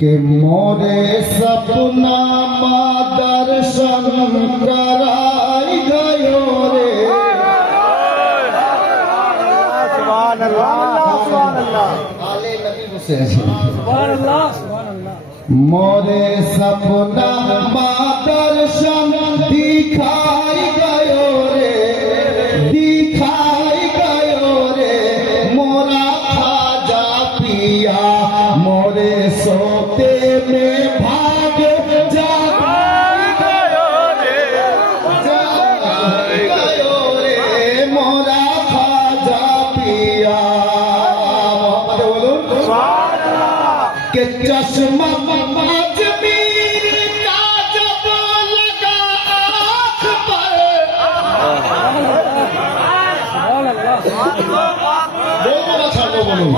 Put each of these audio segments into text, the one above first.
के मोरे सपना माँ दर्शन कराई गयो रे। सुभान अल्लाह सुभान अल्लाह आले नबी हुसैन सुभान अल्लाह। मोरे सपना माँ दर्शन दिखाई गयो रे, दिखाई गयो रे। मोरा खाजा पिया मोरे सोते में भाग जागाई गयो रे, जागाई गयो रे। मोरा खाजा पिया बोलूं के चश्मा अजमीर का जब लगा आँख पर। बोलो ছাড়বো বলুন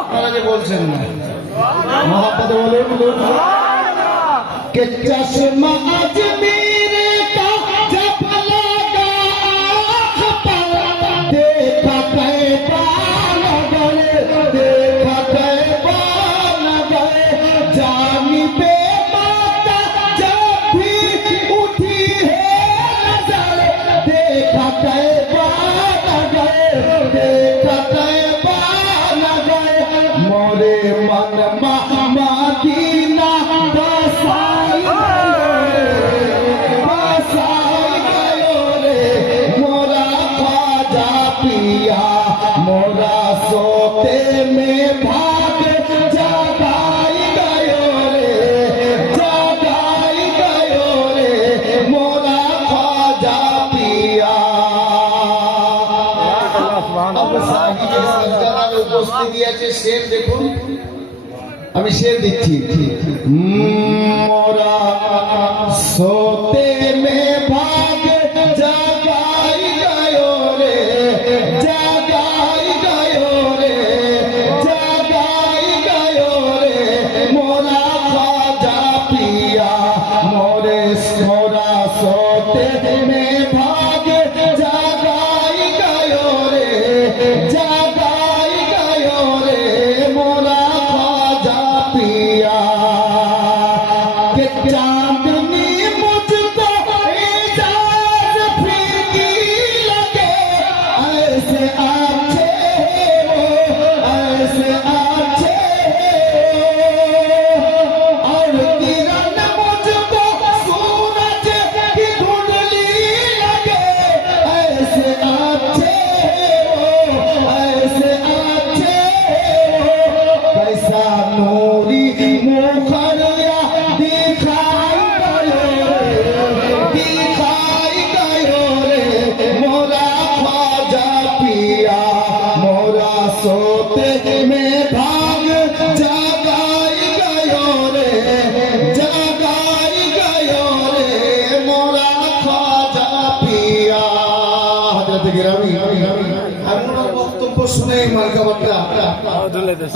আপনারা যে বলছেন না মহব্বত বলুন के चश्मा अजमीर का जब लगा आँख पर। देखा कैसा गए, देखा कैसा गए। जानी पे माता जब भी उठी है नजर। देखा कैसा गए, देखा कैसा गए। मोरे मन मदीना बसाई गयो रे। मोरा ख्वाजा पिया मोरा सोते में भाग जगाई गयो रे, जगाई गयो रे। मोरा ख्वाजा पिया। अब साहिब सज्जनार उपस्थिति আছে শের দেখুন আমি শের দিচ্ছি। मोरा सोते में भाग जगाई गयो रे, जगाई गयो रे, जगाई गयो रे। मोरा ख्वाजा पिया मोरे मोरा सोते में भाग जगाई गयो रे, जगाई गयो रे। मोरा ख्वाजा पिया के चांदनी मुझको एजाज फीकी लगे। ऐसे अच्छे हो, ऐसे अच्छे हो। और किरण मुझको सूरज की धुंधली लगे। ऐसे अच्छे हो, ऐसे अच्छे हो। कैसा नूरी मुखरिया दिखाई गयो रे, दिखाई गयो रे। मोरा ख्वाजा पिया मोरा सोते में भाग जगाई गयो रे, जगाई गयो रे। मोरा ख्वाजा पिया। हजरत गिरामी আপনার বক্তব্য শুনে মার্কাবাটা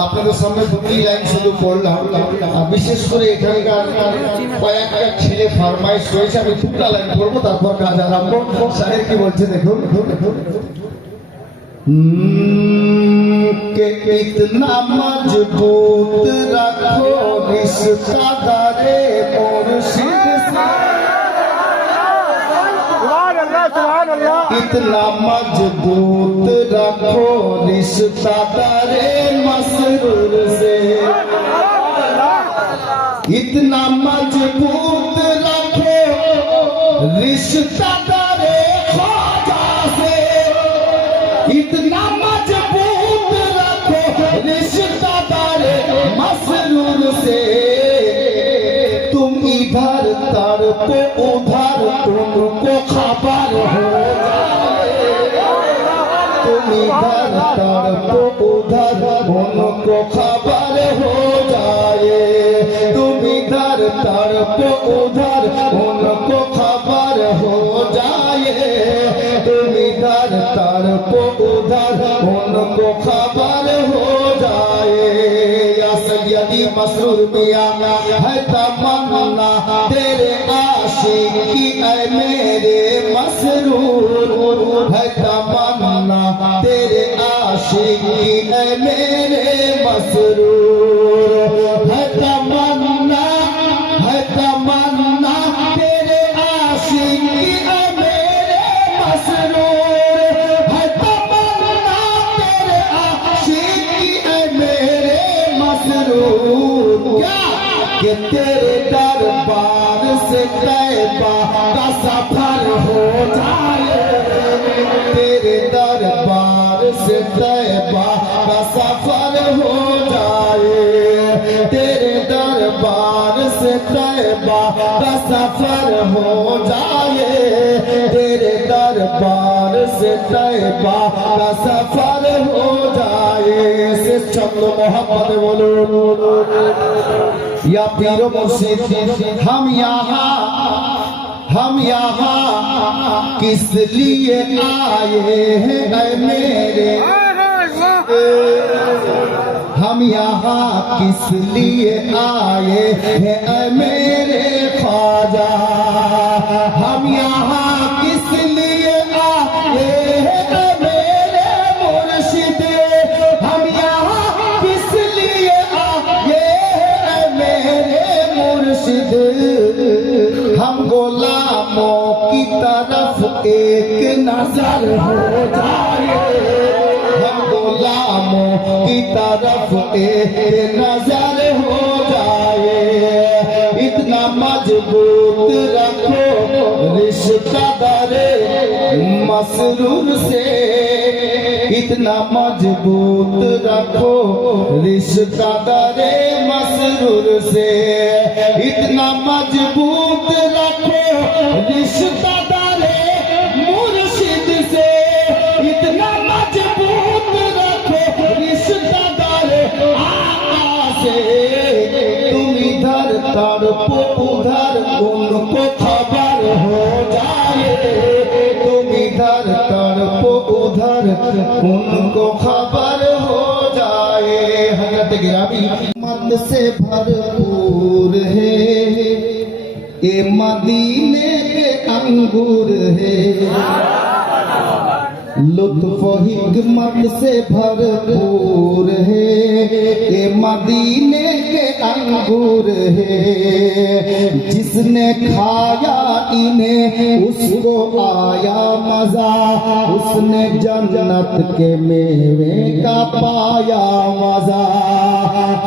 আপনাদের সামনে দুটি লাইন শুধু পড়লাম। বিশেষ করে এখানকার কয়েকটা ছেলে ফরমাইশ রয়েছে, আমি দুটা লাইন পড়বো তারপর কাজ আরম্ভ। শাহের কি বলছে দেখুন के कितना मजबूत रखो रिश्ता दारे मुर्शिद से। सुभान अल्लाह इतना मजबूत रखो रिश्ता दारे मसरूर से। इतना मजबूत रखो रिश्ता दारे ख्वाजा से। इतना मजबूत रखो रिश्ता दारे मसरूर से। तुम इधर तड़पो उधर तुमको खबर हो जाए। तुम इधर तड़पो उधर उनको खबर हो जाए। तुम इधर तड़पो उधर उनको खबर हो जाए। तुम इधर तड़पो उधर उनको खबर हो जाए। या सैयदी मसरूर मियां है तमन्ना तेरे आशिकी ऐ मेरे मसरूर है तमन्ना तेरे आशिकी ऐ मेरे मसरूर। कि तेरे दरबार से तैबा का सफर हो जाए, तेरे दरबार से तैबा का सफर हो जाए, तेरे दरबार से तैबा का सफर हो जाए, तेरे दरबार से तैबा का सफर हो जाए। से शब्द मोहब्बत बोलो या पीरो मुर्शिद, हम यहाँ किस लिए आए हैं ऐ मेरे, हम यहाँ किस लिए आए हैं ऐ मेरे ख्वाजा, हम यहाँ किस लिए आए हैं ऐ मेरे मुर्शिद, हम यहाँ किस लिए आए हैं ऐ मेरे मुर्शिद, हम गुलामों की तरफ एक नजर हो जाए, हम गुलामों की तरफ एक नजर हो जाए, इतना मजबूत रखो रिश्ता दरे मसरूर से, इतना मजबूत रखो रिश्ता दरे मसरूर से, इतना मजबूत रखो रिश्ता दरे मुर्शिद से, इतना मजबूत रखो रिश्ता दरे आका से, तुम इधर तड़पो उधर उनको खबर हो जाए, तुम इधर तड़पो उधर उनको खबर हो जाए। हजरत गिरामी मत से भरपूर है ये मदीने के अंगूर है, लुत्फ हिकमत से भरपूर है ये मदीने के अंगूर है, जिसने खाया इन्हें उसको आया मजा, उसने जन्नत के मेवे का पाया मजा,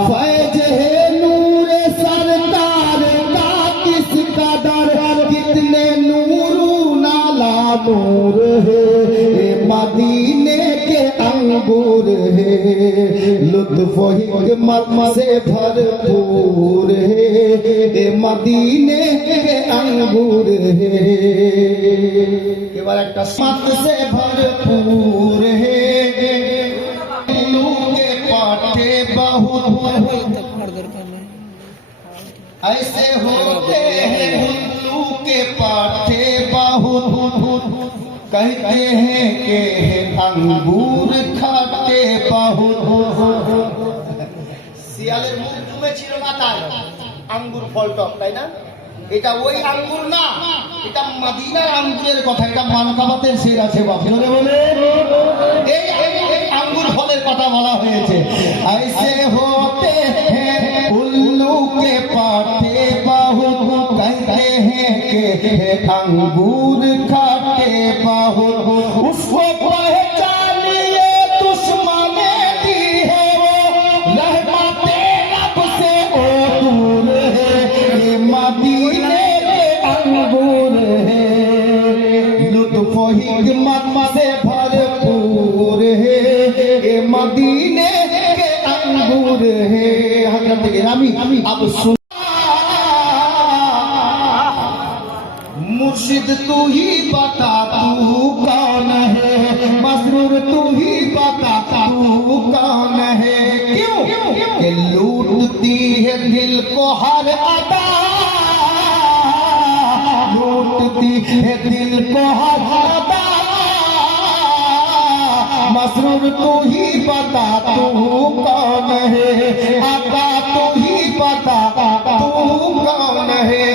फैज है नूर सरकार का किस कदर, कितने नूरू नाला नूर है मदीने के अंगूर है, लुत्फ हिकमत से भरपूर है मदीने के अंगूर है, केवल किस्मत से भरपूर है, उल्लू के पाटे बहुत ऐसे होते हैं, उल्लू के पाटे बहुत कहते हैं कि अंगूर खाते बहुत, শিয়ালের মুখ ঘুমে ছিল মাথায়, আঙ্গুর ফল টক, তাই না? এটা ওই আঙ্গুর না, এটা মদিনার আঙ্গুরের কথা, এটা মানকাবাতের শের আছে বাপ, জোরে বলে এই আঙ্গুর ফলের কথা বলা হয়েছে। ऐसे होते हैं उल्लू के पाटे बहुत, कहते हैं कि अंगूर खाते बहुत, उसको पहचानिए दुश्मने दी है वो, रहमते रब से ओ दूर है ये मदीने के अंगूर है, लुत्फ हिकमत से भरपूर है ये मदीने के अंगूर है। हजरत गिरामी अब सुन, मुर्शिद तू ही बता तू कौन है, मसरूर तू ही बता तू कौन है, क्यों कि लूटती है दिल को हर अदा, लूटती है दिल को हर अदा, मसरूर तू ही बता तू कौन है, अदा तू ही बता तू कौन है,